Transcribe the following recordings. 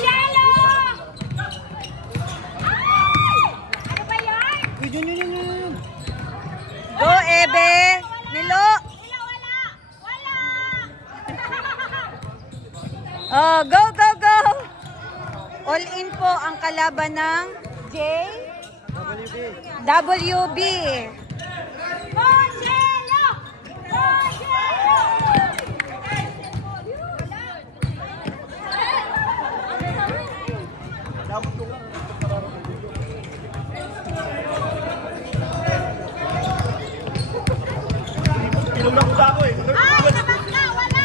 Jello! Ano ba yan? Yun. Go, Ebe! Nilo! Wala! Oh, go! All in po ang kalaban ng WB. Go, Jello! Go, Jello! Pinumnak ba ako eh? Ay, naman ka! Wala!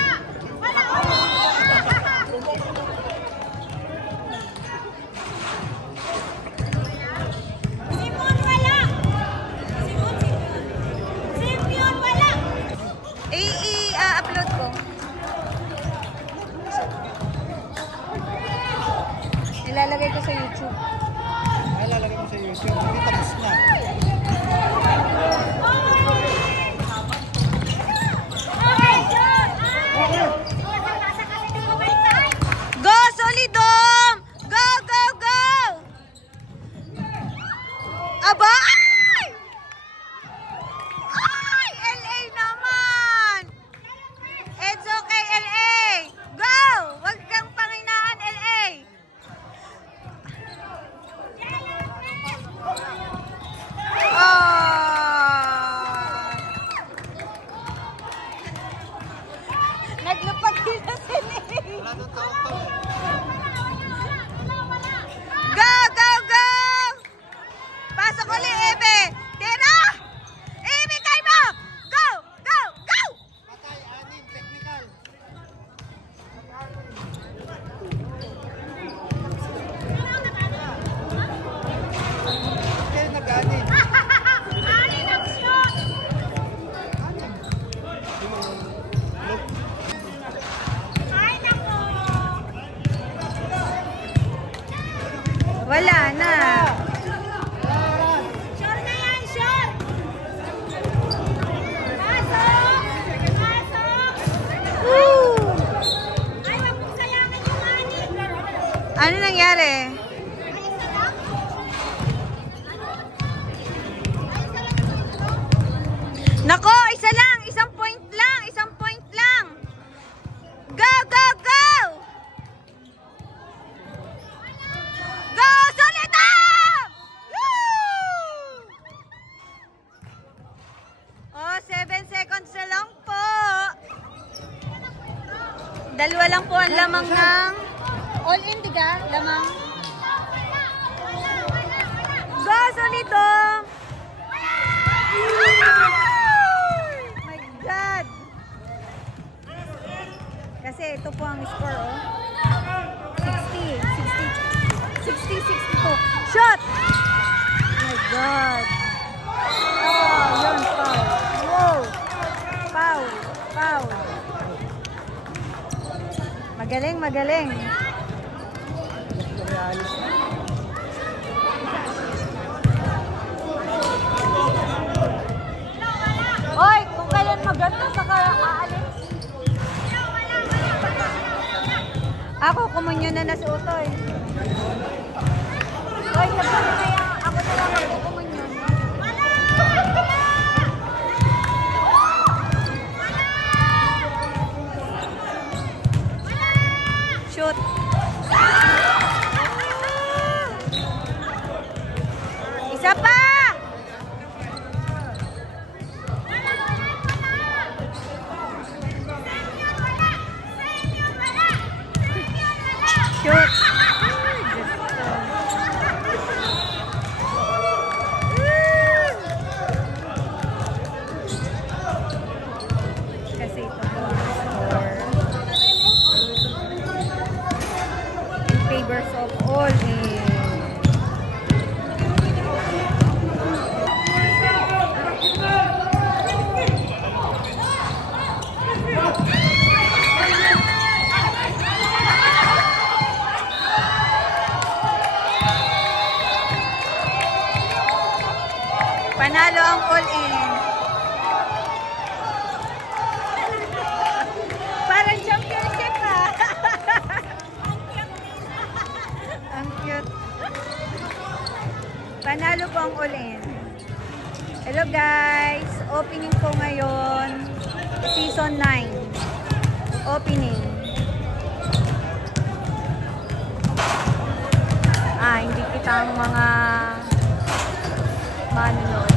Simon, wala! Simon, wala! I-upload ko. Ilalagay ko sa YouTube. Ay, lalagay mo sa YouTube. Hindi tapos na. Go, Solidom! Go! Aba! Ay! LA naman! It's okay, LA! Go! Wag kang panginaan, LA! Naglupag sila si Ney. Go! Pasok ulit, Ebe. Tira! Ebe, kay mo! Go! Patay, anin, technical. Kaya nag-anin. Anin ang shot! Ay, nako! Wala na. Short na yan, short! Pasok! Woo! Ay, wag mong sayangin yung anin! Ano nangyari? Ay, isa lang? Nako, isa lang! Isang point lang! Go! Go, Solidom! Woo! Oh, 7 seconds na lang po. Dalawa lang po ang lamang ng all-in, diga? Lamang. Go, Solidom! My God! Kasi ito po ang score, oh. 60-62. Shot! My God! Oh, yun, foul. Wow! Foul. Magaling. Hoy, kung kailan maganda, saka aalis. Ako, kumunyo na si Utoy. Hoy, sabi na kaya ako na lang magkukumunyo. Shoot. Isa pa! Shoot. all-in. Hello guys! Opening po ngayon. Season 9. Opening. Hindi kita ang mga manunod.